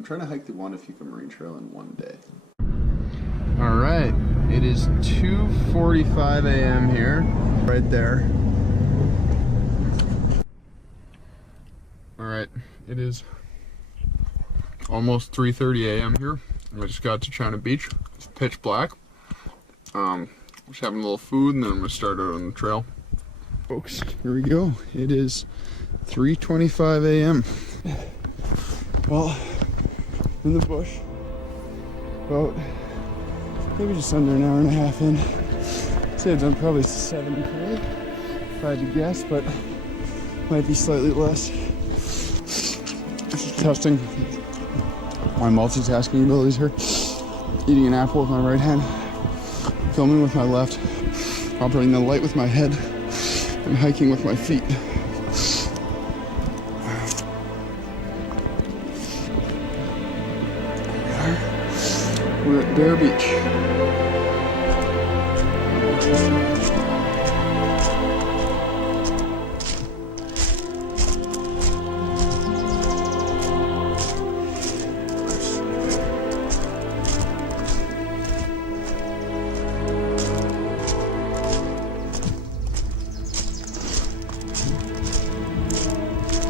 I'm trying to hike the Juan de Fuca Marine Trail in one day. All right, it is 2:45 a.m. here, right there. All right, it is almost 3:30 a.m. here. I just got to China Beach. It's pitch black. Just having a little food, and then I'm gonna start out on the trail. Folks, here we go. It is 3:25 a.m. Well, in the bush, about maybe just under an hour and a half in. I'd say I've done probably 7K if I had to guess, but might be slightly less. Just testing my multitasking abilities here. Eating an apple with my right hand, filming with my left, operating the light with my head, and hiking with my feet. We're at Bear Beach.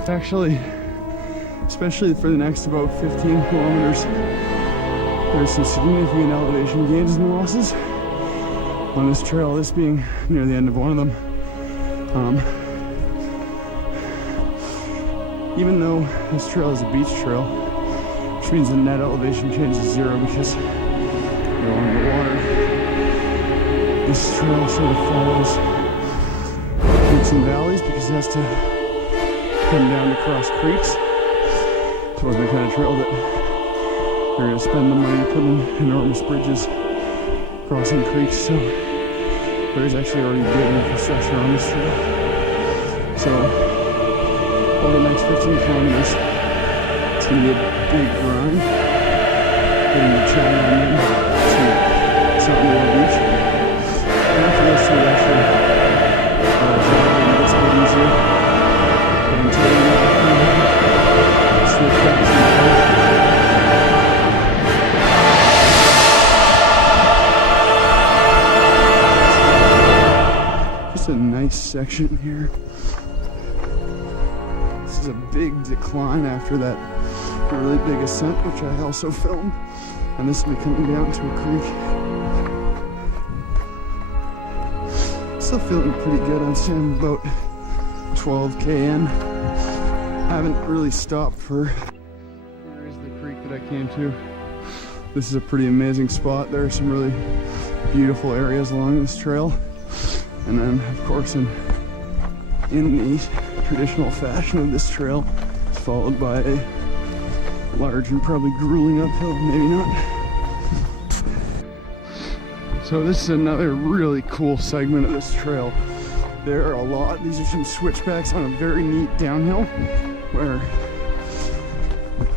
Actually, especially for the next about 15 kilometers, there's some significant elevation gains and losses on this trail, this being near the end of one of them. Even though this trail is a beach trail, which means the net elevation change is 0 because you're on the water, this trail sort of follows peaks and valleys because it has to come down to cross creeks. It wasn't the kind of trail that you're going to spend the money putting enormous bridges crossing creeks, so there's actually already good infrastructure on this trail. So over the next 15 kilometers, it's going to be a big grind getting to China and then to Santiago Beach. And after this, we actually it's a bit easier. Until we switch back to the just a nice section here. This is a big decline after that really big ascent, which I also filmed. And this will be coming down to a creek. Still feeling pretty good. I'd say I'm about 12K in. I haven't really stopped for. There's the creek that I came to. This is a pretty amazing spot. There are some really beautiful areas along this trail. And then, of course, in the traditional fashion of this trail, it's followed by a large and probably grueling uphill, maybe not. So this is another really cool segment of this trail. There are a lot. These are some switchbacks on a very neat downhill where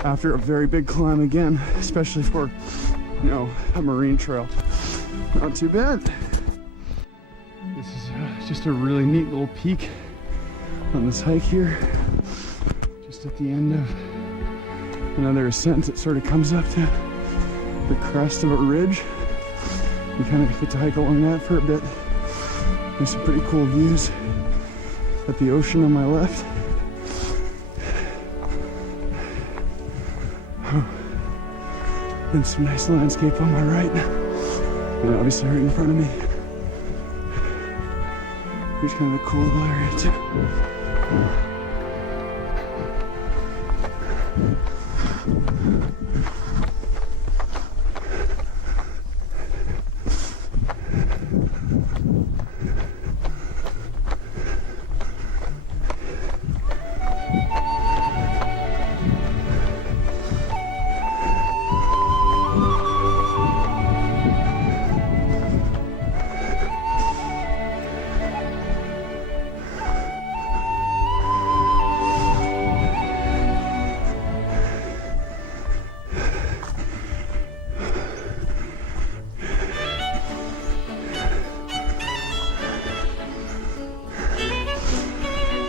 after a very big climb again, especially for, you know, a marine trail, not too bad. This is just a really neat little peak on this hike here. Just at the end of another ascent, it sort of comes up to the crest of a ridge. You kind of get to hike along that for a bit. There's some pretty cool views at the ocean on my left. And some nice landscape on my right. And obviously right in front of me. Which kind of a cool little area too.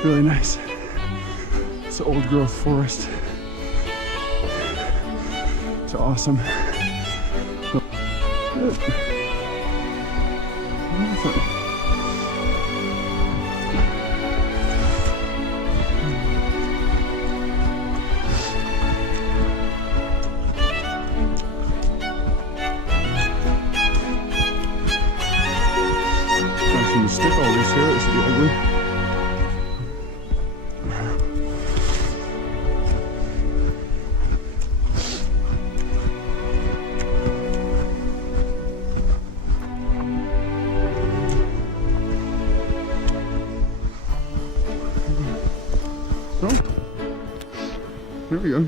Really nice. It's an old growth forest. awesome. Good. Nothing. To stick all this here, this would be ugly. Oh, there we go.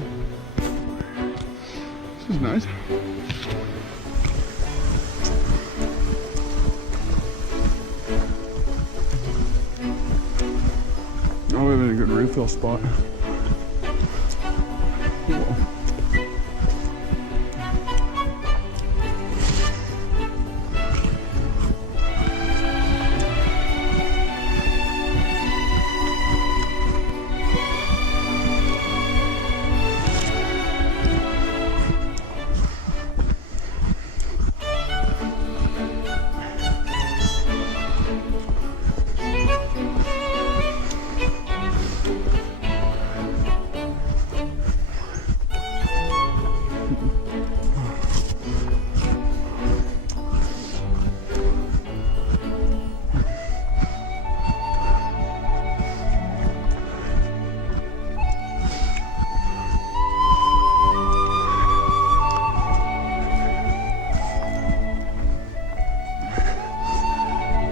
This is nice. Oh, we're in a good refill spot. Cool.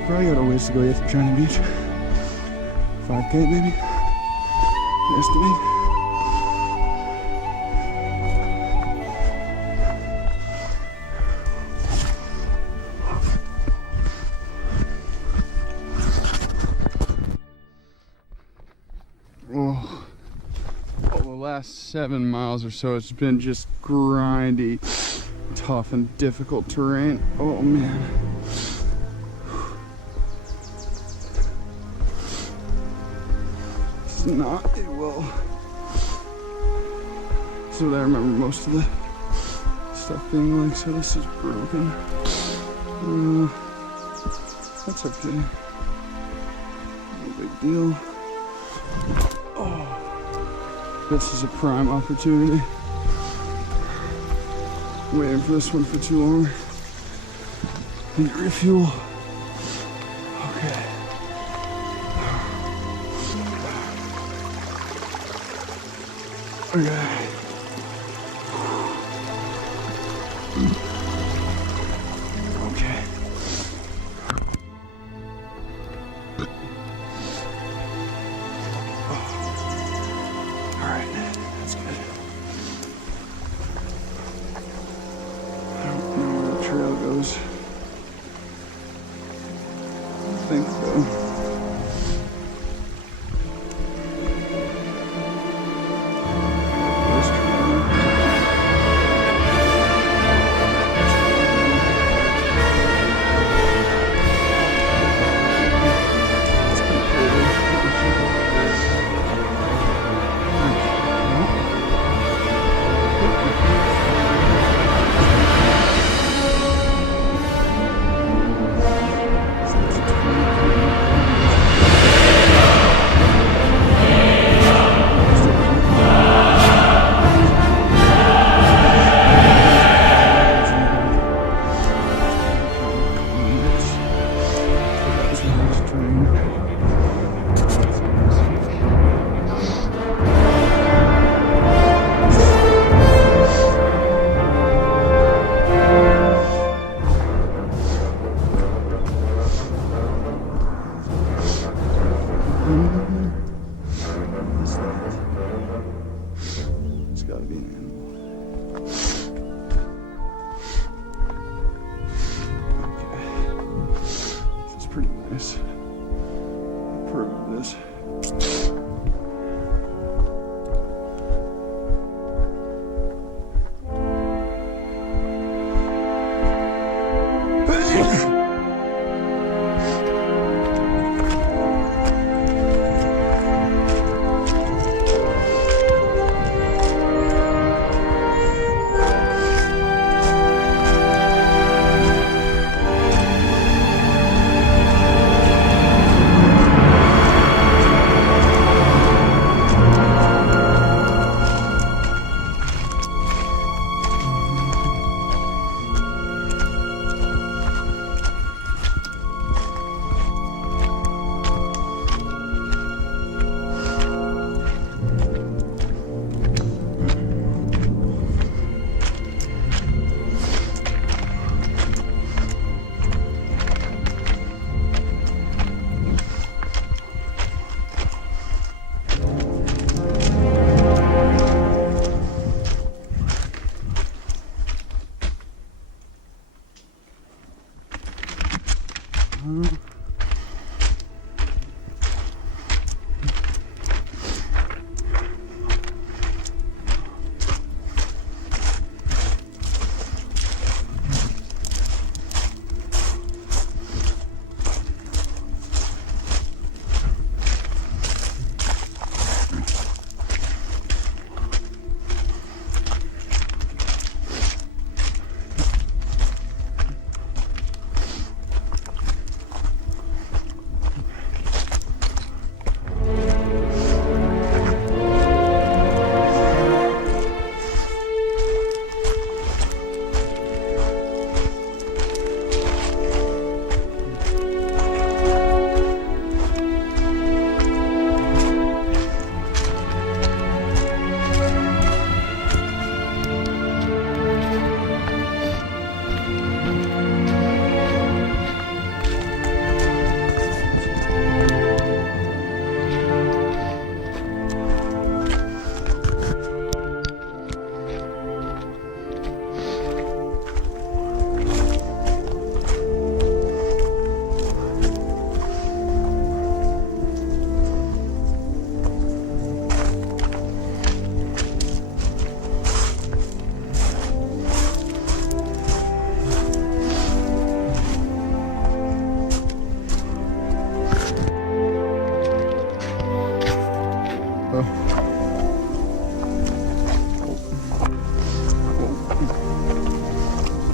Probably got a ways to go yet to China Beach. 5K maybe? Estimate. Oh, the last 7 miles or so, it's been just grindy, tough and difficult terrain. Oh man. Not a well. So I remember most of the stuff being like, so this is broken. That's okay. No big deal. Oh, this is a prime opportunity. Waiting for this one for too long. Need to refuel. Okay. Okay. Okay. All right, that's good. I don't know where the trail goes. I think though. It's gotta be an animal. Okay. This is pretty nice. I'll prove this.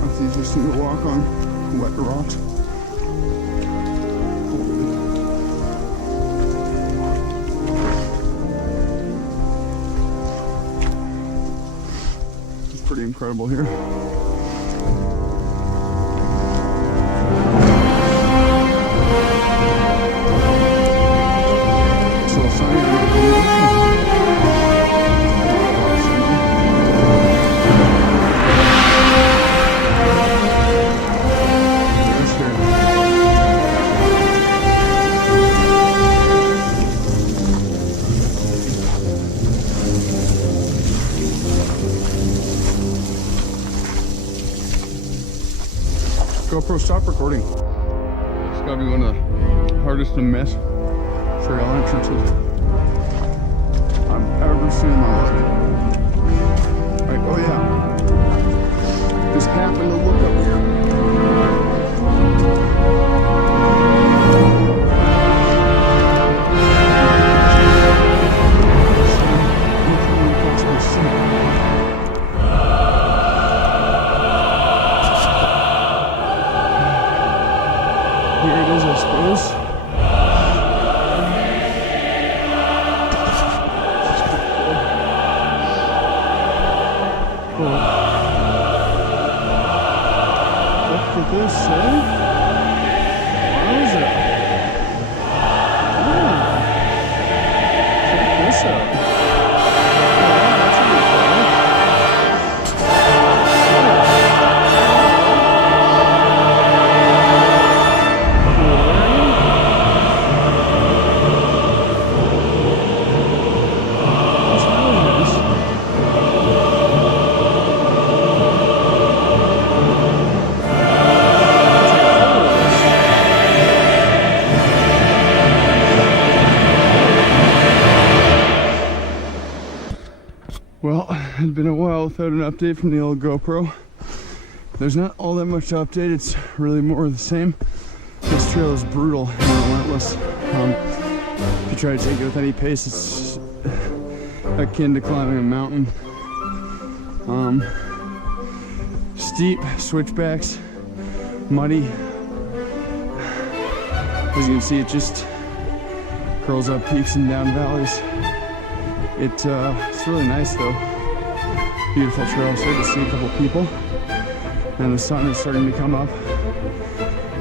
It's interesting to walk on wet rocks. It's pretty incredible here. GoPro, stop recording. It's gotta be one of the hardest to miss trail entrances I've ever seen in my life. Like, oh yeah, just happened to look up here. Here it is, I suppose. Cool. What did this say? What is it? Check this out. Well, it's been a while without an update from the old GoPro. There's not all that much to update, it's really more of the same. This trail is brutal and relentless. If you try to take it with any pace, it's akin to climbing a mountain. Steep switchbacks, muddy. As you can see, it just curls up peaks and down valleys. It's really nice though. Beautiful trail. I'm starting to see a couple people, and the sun is starting to come up.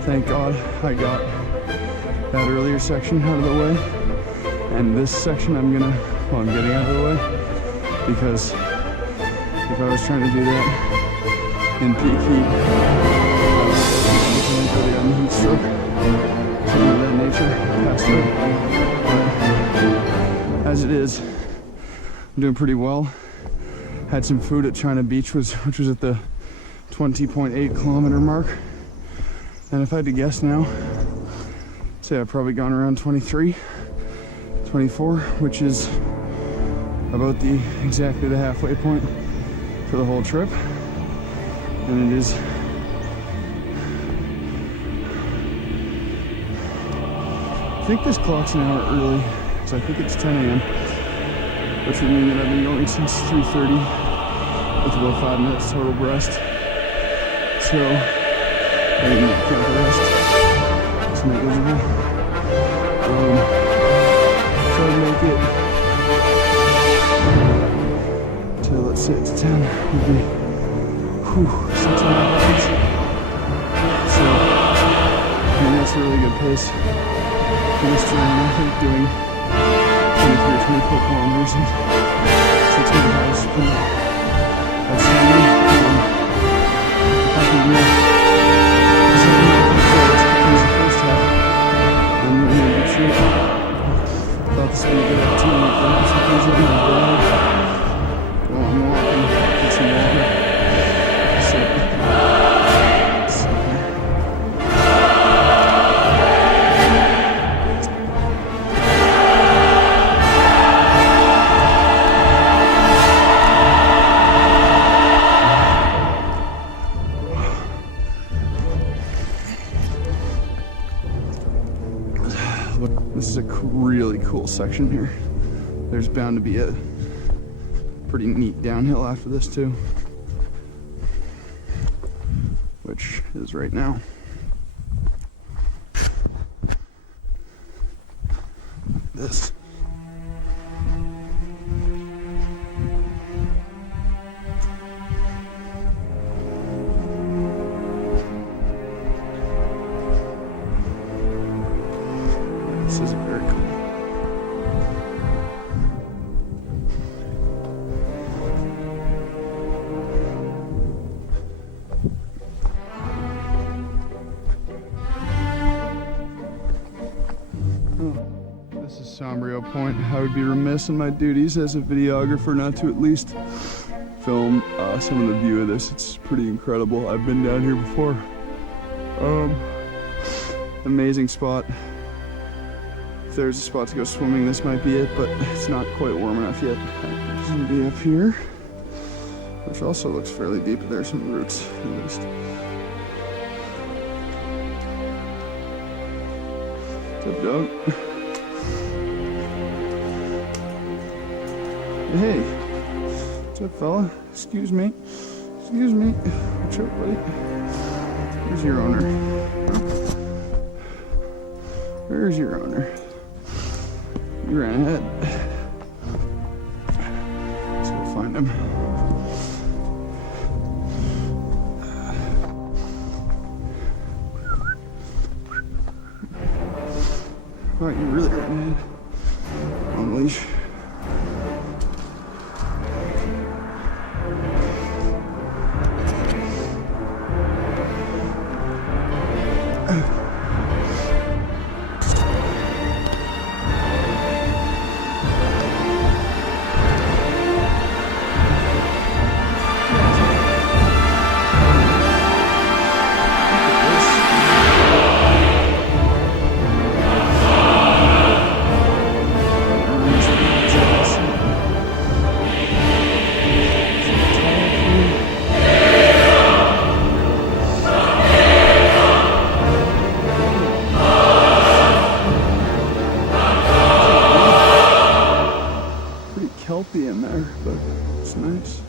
Thank God I got that earlier section out of the way, and this section I'm getting out of the way, because if I was trying to do that in peak heat, I would really on heat stroke, something of that nature, pass through. But as it is, I'm doing pretty well. Had some food at China Beach, which was at the 20.8 kilometer mark. And if I had to guess now, say I've probably gone around 23, 24, which is about exactly the halfway point for the whole trip. And it is I think this clock's an hour early, so I think it's 10 a.m. which would mean that I've been going since 3:30 with about 5 minutes total rest. So I didn't count the rest. It's negligible. Try to make it to, let's say it's 10, would be 6.5 hours. So I mean that's a really good pace for this terrain. I think doing 23 or 24 kilometers and 6.5 hours has been outstanding. I can do something like this the first half. I'm really in good shape. Thought this would be a good opportunity for some things in my bag. Go on walking, get some water. This is a really cool section here. There's bound to be a pretty neat downhill after this too, which is right now. This. This is very cool. This is Sombrio Point. I would be remiss in my duties as a videographer not to at least film some of the view of this. It's pretty incredible. I've been down here before. Amazing spot. If there's a spot to go swimming, this might be it, but it's not quite warm enough yet. It's gonna be up here, which also looks fairly deep. There's some roots, at least. What's up, dog? Hey, what's up, fella? Excuse me. Excuse me. What's up, buddy? Where's your owner? Huh? Where's your owner? You ran ahead. Let's go find him. Oh, you really ran ahead. On leash. Kelpie in there, but it's nice.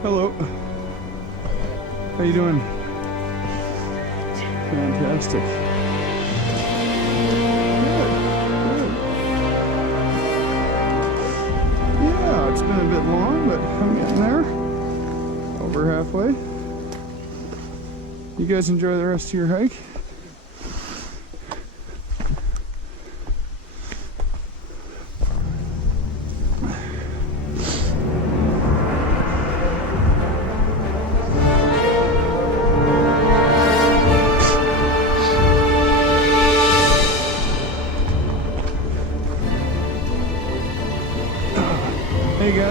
Hello. How you doing? Fantastic. Good. Good. Yeah, it's been a bit long, but I'm getting there. Over halfway. You guys enjoy the rest of your hike?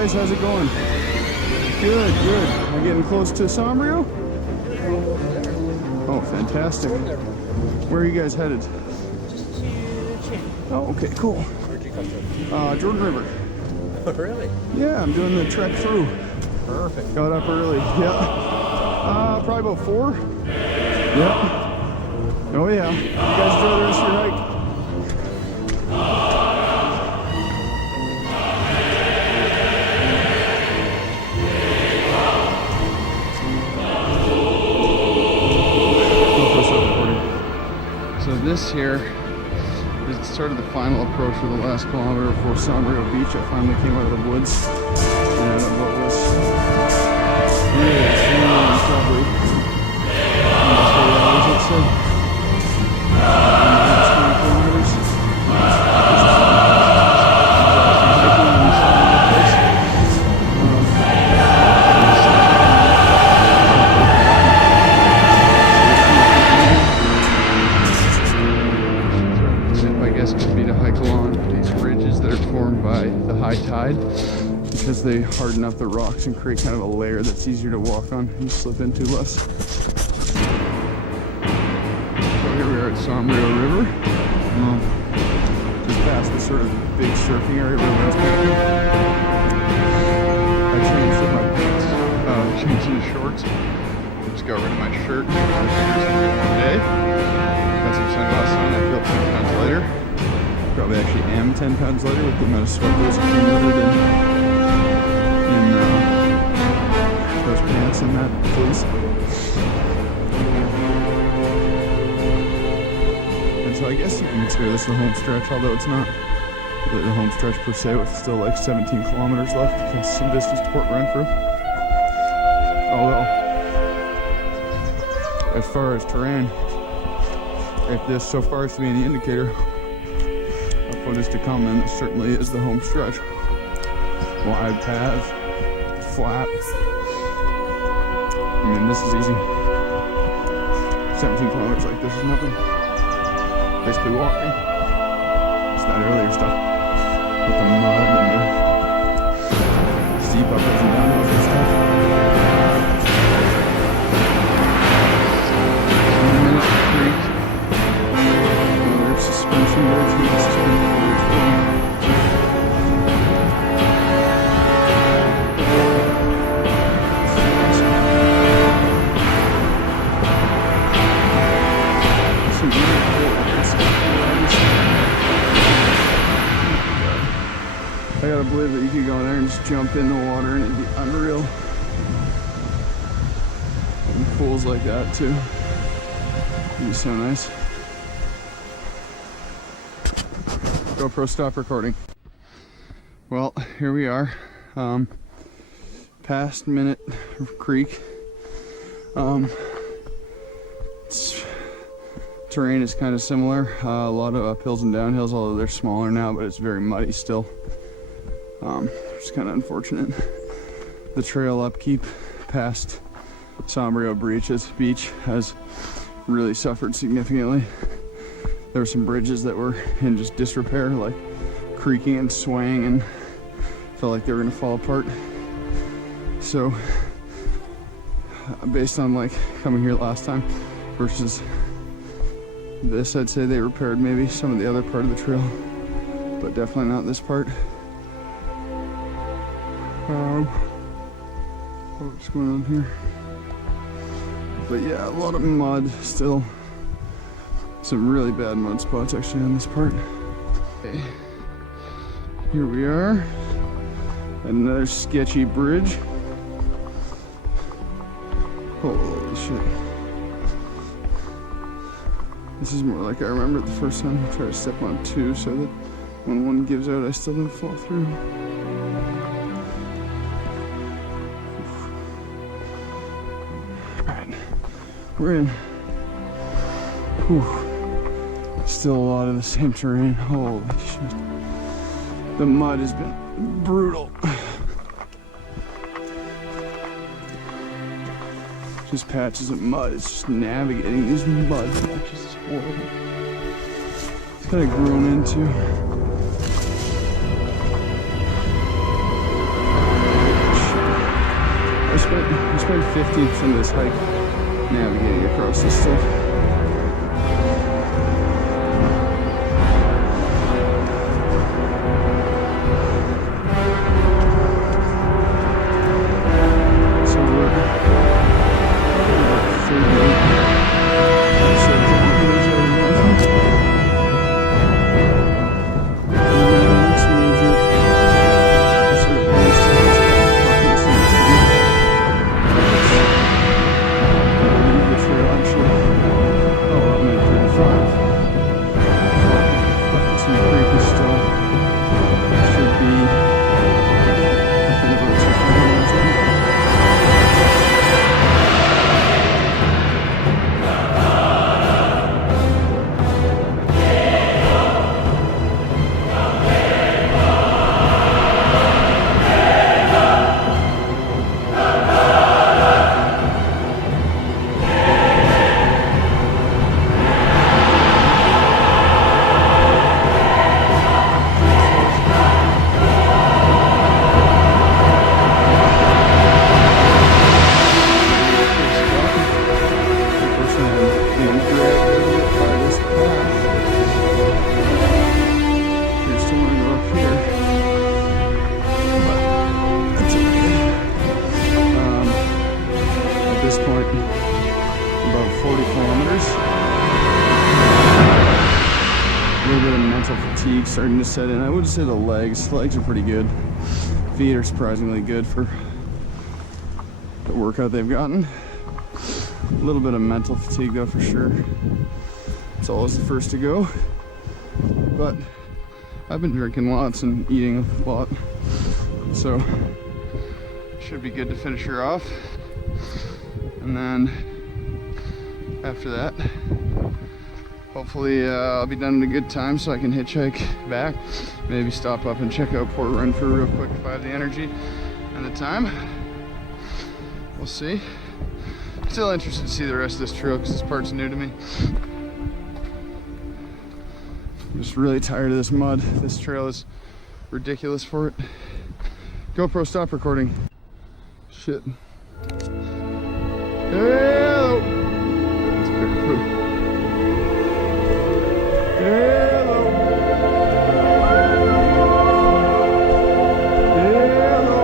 guys, how's it going? Good, good. Am I getting close to Sombrio? Oh, fantastic. Where are you guys headed? Just to Chin. Oh, okay, cool. Where'd you come from? Jordan River. Oh, really? Yeah, I'm doing the trek through. Perfect. Got up early. Yeah. Probably about 4. Yep. Oh yeah. You guys enjoy the rest of your hike. So this here is sort of the final approach for the last kilometer before Sombrio Beach. I finally came out of the woods and what was really extremely probably almost 8 hours, I'd say. 20 kilometers. I guess could be to hike along these ridges that are formed by the high tide because they harden up the rocks and create kind of a layer that's easier to walk on and slip into less. So here we are at Sombrio River, just past the sort of big surfing area where everyone's going. I changed my pants, changed into shorts, just got rid of my shirt. One day, got some sunglasses on. I feel 10 pounds lighter. Probably actually am 10 pounds lighter with the amount of sweat that's accumulated in those pants and that fleece. And so I guess you can consider this the home stretch, although it's not really the home stretch per se, with still like 17 kilometers left, plus some distance to Port Renfrew. Although, as far as terrain, if this so far is to be any indicator of what is to come, then it certainly is the home stretch. Wide paths, flat. I mean, this is easy. 17 kilometers like this is nothing. Basically walking. It's that earlier stuff with the mud and the steep up and down and stuff. Suspension there too. This is pretty cool. I gotta believe that you could go there and just jump in the water and it'd be unreal. And pools like that too. It'd be so nice. GoPro, stop recording. Well, here we are, past Minute Creek. Terrain is kind of similar, a lot of uphills and downhills, although they're smaller now, but it's very muddy still. It's kind of unfortunate. The trail upkeep past Sombrio Beach has really suffered significantly. There were some bridges that were in just disrepair, like creaking and swaying, and felt like they were gonna fall apart. So, based on like coming here last time versus this, I'd say they repaired maybe some of the other part of the trail, but definitely not this part. What's going on here? But yeah, a lot of mud still. Some really bad mud spots actually on this part. Okay. Here we are. Another sketchy bridge. Holy shit. This is more like I remember the first time I tried to step on 2 so that when one gives out I still don't fall through. Alright. We're in. Whew. Still a lot of the same terrain. Holy shit. The mud has been brutal. Just patches of mud. It's just navigating these mud patches is horrible. It's kind of grown into. We spent 15% of this hike navigating across this stuff. So we're about 38. Fatigue starting to set in. I would say the legs are pretty good. Feet are surprisingly good for the workout they've gotten. A little bit of mental fatigue though for sure. It's always the first to go. But I've been drinking lots and eating a lot, so should be good to finish her off. And then after that, hopefully I'll be done in a good time so I can hitchhike back. Maybe stop up and check out Port Renfrew real quick if I have the energy and the time. We'll see. Still interested to see the rest of this trail because this part's new to me. I'm just really tired of this mud. This trail is ridiculous for it. GoPro, stop recording. Shit. Hello. That's a big poop. Hello. Hello. Hello.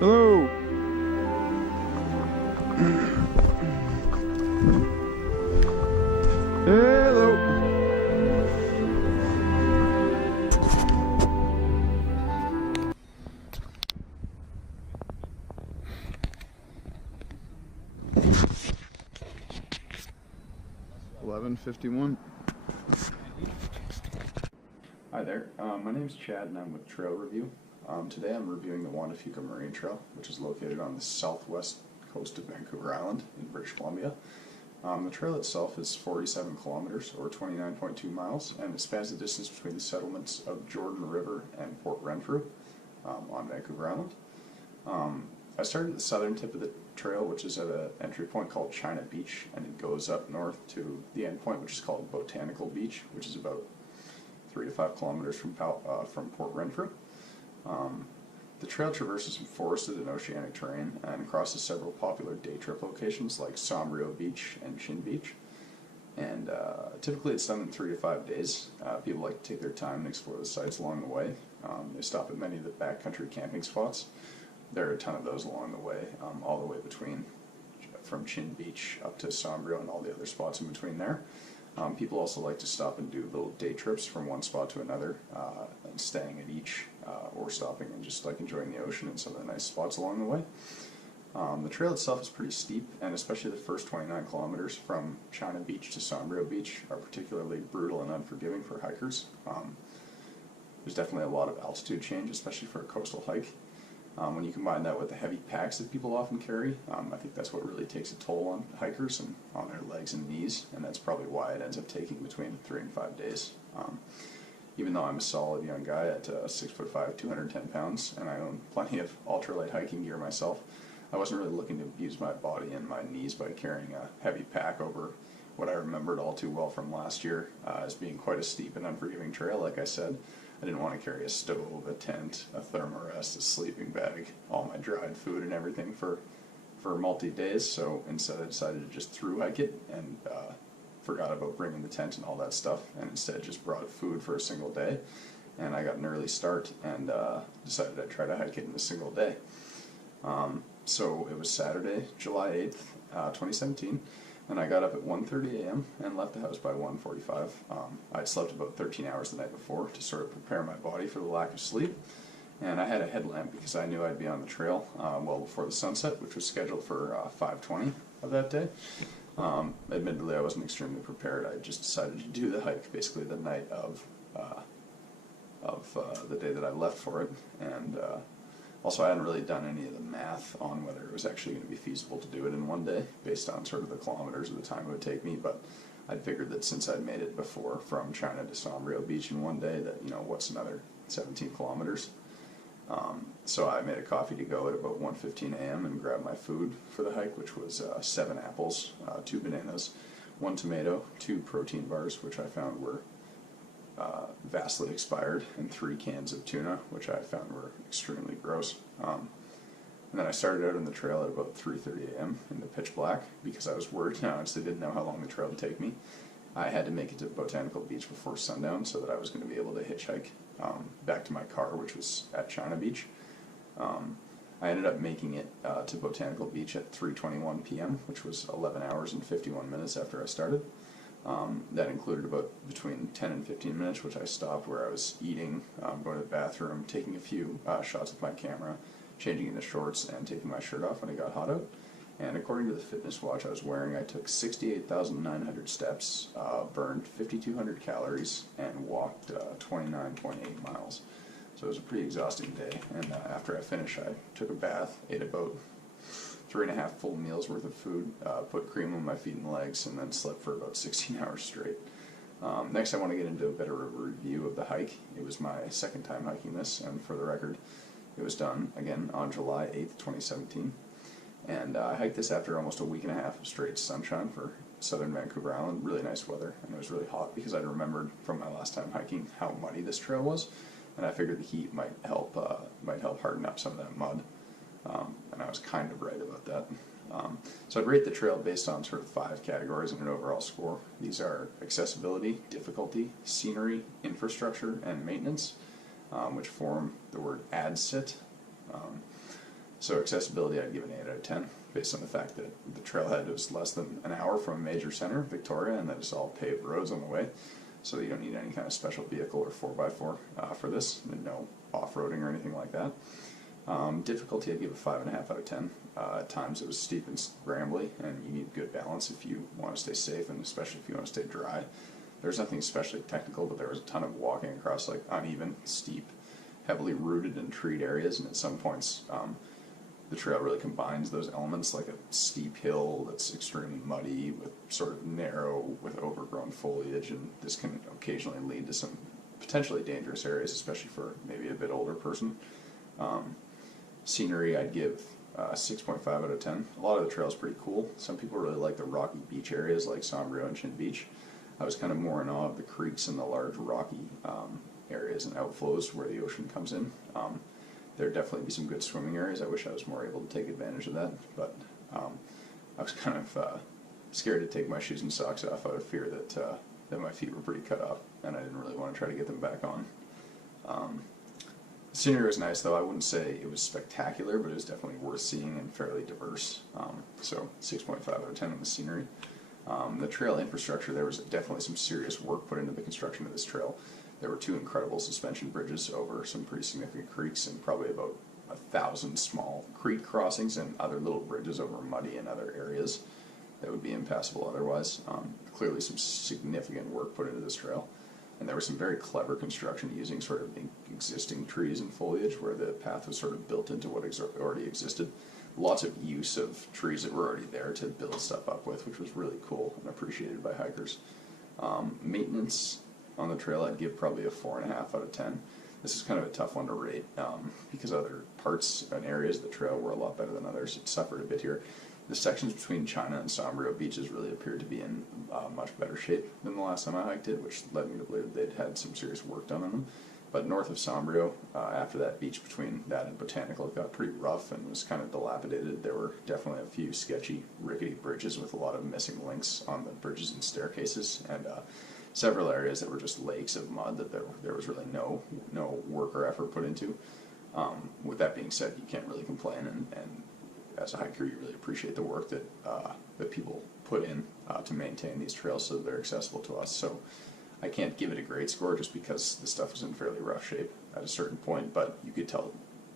Hello. Hello. 11:51. Hi there, my name is Chad and I'm with Trail Review. Today I'm reviewing the Juan de Fuca Marine Trail, which is located on the southwest coast of Vancouver Island in British Columbia. The trail itself is 47 kilometers or 29.2 miles, and it spans the distance between the settlements of Jordan River and Port Renfrew on Vancouver Island. I started at the southern tip of the trail, which is at an entry point called China Beach, and it goes up north to the end point, which is called Botanical Beach, which is about 3 to 5 kilometers from Port Renfrew. The trail traverses forested and oceanic terrain and crosses several popular day trip locations like Sombrio Beach and Chin Beach. And typically it's done in 3 to 5 days. People like to take their time and explore the sites along the way. They stop at many of the backcountry camping spots. There are a ton of those along the way, all the way from Chin Beach up to Sombrio and all the other spots in between there. People also like to stop and do little day trips from one spot to another, and staying at each, or stopping and just like enjoying the ocean and some of the nice spots along the way. The trail itself is pretty steep, and especially the first 29 kilometers from China Beach to Sombrio Beach are particularly brutal and unforgiving for hikers. There's definitely a lot of altitude change, especially for a coastal hike. When you combine that with the heavy packs that people often carry, I think that's what really takes a toll on hikers and on their legs and knees, and that's probably why it ends up taking between 3 and 5 days. Even though I'm a solid young guy at 6'5", 210 pounds, and I own plenty of ultralight hiking gear myself, I wasn't really looking to abuse my body and my knees by carrying a heavy pack over what I remembered all too well from last year as being quite a steep and unforgiving trail. Like I said, I didn't want to carry a stove, a tent, a thermarest, a sleeping bag, all my dried food and everything for multi-days, so instead I decided to just thru-hike it and forgot about bringing the tent and all that stuff, and instead just brought food for a single day. And I got an early start and decided I'd try to hike it in a single day. So it was Saturday, July 8th, 2017, and I got up at 1:30 a.m. and left the house by 1:45. I'd slept about 13 hours the night before to sort of prepare my body for the lack of sleep, and I had a headlamp because I knew I'd be on the trail well before the sunset, which was scheduled for 5:20 of that day. Admittedly, I wasn't extremely prepared. I just decided to do the hike basically the night of the day that I left for it, and also I hadn't really done any of the math on whether it was actually going to be feasible to do it in one day based on sort of the kilometers of the time it would take me, but I'd figured that since I'd made it before from China to Sombrio Beach in one day, that, you know, what's another 17 kilometers? So I made a coffee to go at about 1:15 a.m. and grabbed my food for the hike, which was 7 apples, 2 bananas, 1 tomato, 2 protein bars, which I found were vastly expired, and 3 cans of tuna, which I found were extremely gross. And then I started out on the trail at about 3:30 a.m. in the pitch black because I was worried. I honestly didn't know how long the trail would take me. I had to make it to Botanical Beach before sundown so that I was going to be able to hitchhike back to my car, which was at China Beach. I ended up making it to Botanical Beach at 3:21 p.m., which was 11 hours and 51 minutes after I started. That included about between 10 and 15 minutes, which I stopped where I was eating, going to the bathroom, taking a few shots with my camera, changing into shorts, and taking my shirt off when it got hot out. And according to the fitness watch I was wearing, I took 68,900 steps, burned 5,200 calories, and walked 29.8 miles. So it was a pretty exhausting day, and after I finished, I took a bath, ate about 3.5 full meals worth of food, put cream on my feet and legs, and then slept for about 16 hours straight. Next, I want to get into a bit of a review of the hike. It was my second time hiking this, and for the record, it was done again on July 8th, 2017. And I hiked this after almost a week and a half of straight sunshine for southern Vancouver Island. Really nice weather, and it was really hot because I'd remembered from my last time hiking how muddy this trail was, and I figured the heat might help harden up some of that mud. And I was kind of right about that. So I'd rate the trail based on sort of 5 categories in an overall score. These are accessibility, difficulty, scenery, infrastructure, and maintenance, which form the word ADSIT. So accessibility, I'd give an 8 out of 10, based on the fact that the trailhead is less than an hour from a major center, Victoria, and that it's all paved roads on the way. So you don't need any kind of special vehicle or 4x4 for this, and no off-roading or anything like that. Difficulty, I'd give a 5.5 out of 10. At times it was steep and scrambly, and you need good balance if you want to stay safe, and especially if you want to stay dry. There's nothing especially technical, but there was a ton of walking across like uneven, steep, heavily rooted and treed areas, and at some points the trail really combines those elements, like a steep hill that's extremely muddy with sort of narrow with overgrown foliage, and this can occasionally lead to some potentially dangerous areas, especially for maybe a bit older person. Scenery, I'd give 6.5 out of 10. A lot of the trail's pretty cool. Some people really like the rocky beach areas like Sombrio and Chin Beach. I was kind of more in awe of the creeks and the large rocky areas and outflows where the ocean comes in. There'd definitely be some good swimming areas. I wish I was more able to take advantage of that, but I was kind of scared to take my shoes and socks off out of fear that my feet were pretty cut off, and I didn't really want to try to get them back on. The scenery was nice, though. I wouldn't say it was spectacular, but it was definitely worth seeing and fairly diverse. So 6.5 out of 10 on the scenery. The trail infrastructure, there was definitely some serious work put into the construction of this trail. There were 2 incredible suspension bridges over some pretty significant creeks, and probably about 1,000 small creek crossings and other little bridges over muddy and other areas that would be impassable otherwise. Clearly some significant work put into this trail. And there was some very clever construction using sort of existing trees and foliage where the path was sort of built into what already existed. Lots of use of trees that were already there to build stuff up with, which was really cool and appreciated by hikers. Maintenance on the trail, I'd give probably a 4.5 out of 10. This is kind of a tough one to rate because other parts and areas of the trail were a lot better than others. It suffered a bit here. The sections between China and Sombrio beaches really appeared to be in much better shape than the last time I hiked it, which led me to believe they'd had some serious work done on them. But north of Sombrio, after that beach between that and Botanical, it got pretty rough and was kind of dilapidated. There were definitely a few sketchy, rickety bridges with a lot of missing links on the bridges and staircases, and several areas that were just lakes of mud that there was really no work or effort put into. With that being said, you can't really complain, and as a hiker, you really appreciate the work that people put in to maintain these trails so that they're accessible to us. So I can't give it a grade score just because the stuff was in fairly rough shape at a certain point, but you could tell,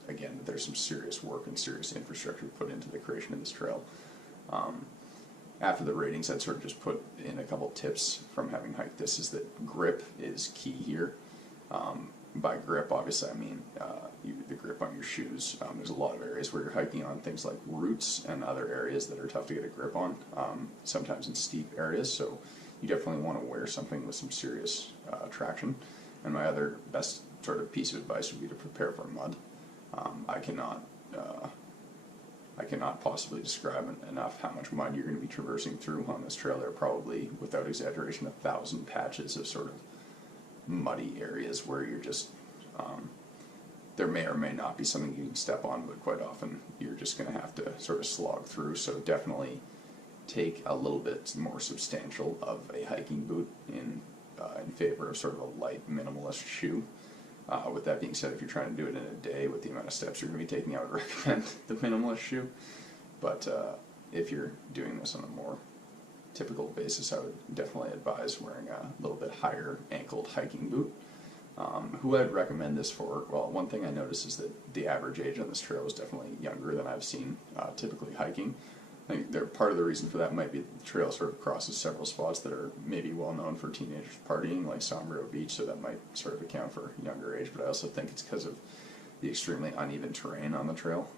again, that there's some serious work and serious infrastructure put into the creation of this trail. After the ratings, I'd sort of just put in a couple tips from having hiked this, is that grip is key here. By grip, obviously, I mean the grip on your shoes. There's a lot of areas where you're hiking on things like roots and other areas that are tough to get a grip on, sometimes in steep areas, so you definitely want to wear something with some serious traction. And my other best sort of piece of advice would be to prepare for mud. I cannot possibly describe enough how much mud you're going to be traversing through on this trail. There are probably, without exaggeration, 1,000 patches of sort of muddy areas where you're just there may or may not be something you can step on, but quite often you're just going to have to sort of slog through. So definitely take a little bit more substantial of a hiking boot in favor of sort of a light minimalist shoe. With that being said, if you're trying to do it in a day with the amount of steps you're going to be taking, I would recommend the minimalist shoe. But if you're doing this on a more typical basis, I would definitely advise wearing a little bit higher ankled hiking boot. Who I'd recommend this for? Well, one thing I noticed is that the average age on this trail is definitely younger than I've seen typically hiking. I think part of the reason for that might be that the trail sort of crosses several spots that are maybe well known for teenagers partying, like Sombrio Beach, so that might sort of account for younger age, but I also think it's because of the extremely uneven terrain on the trail.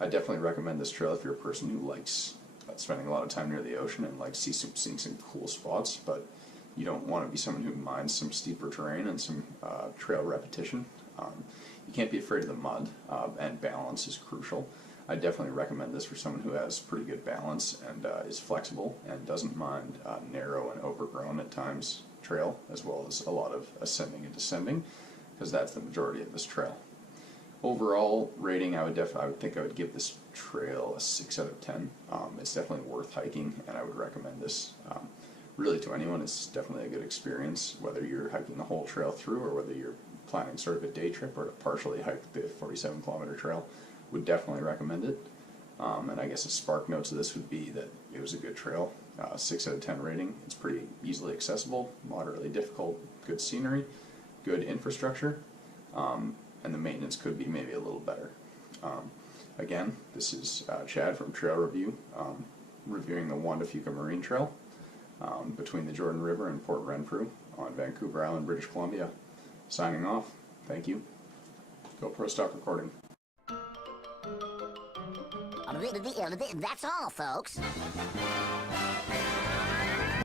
I definitely recommend this trail if you're a person who likes spending a lot of time near the ocean and likes seeing some cool spots, but you don't want to be someone who minds some steeper terrain and some trail repetition. You can't be afraid of the mud, and balance is crucial. I definitely recommend this for someone who has pretty good balance and is flexible and doesn't mind narrow and overgrown at times trail, as well as a lot of ascending and descending, because that's the majority of this trail. Overall rating, I would think I would give this trail a 6 out of 10. It's definitely worth hiking, and I would recommend this really to anyone. It's definitely a good experience, whether you're hiking the whole trail through or whether you're planning sort of a day trip or to partially hike the 47-kilometer trail. Would definitely recommend it. And I guess a spark note to this would be that it was a good trail. 6 out of 10 rating. It's pretty easily accessible, moderately difficult, good scenery, good infrastructure, and the maintenance could be maybe a little better. Again, this is Chad from Trail Review, reviewing the Juan de Fuca Marine Trail between the Jordan River and Port Renfrew on Vancouver Island, British Columbia. Signing off. Thank you. GoPro stop recording. That's all, folks.